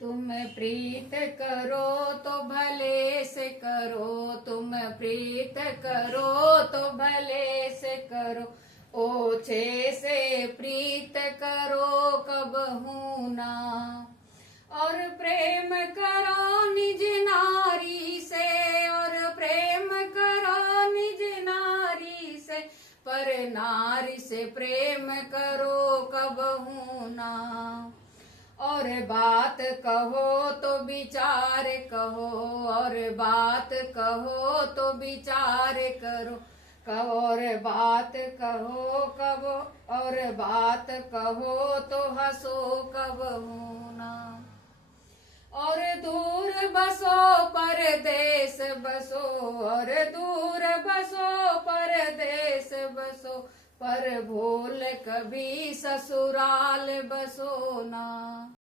तुम प्रीत करो तो भले से करो, तुम प्रीत करो तो भले से करो, ओछे से प्रीत करो कबहू ना। और प्रेम करो निज नारी से, और प्रेम करो निज नारी से, पर नारी से प्रेम करो कबहू ना। और बात कहो तो विचार कहो, और बात कहो तो विचार करो, और बात कहो कब, और बात कहो तो हंसो कबहू ना। और दूर बसो परदेस बसो, और दूर बसो परदेस बसो, पर भूल कभी ससुराल बसो ना।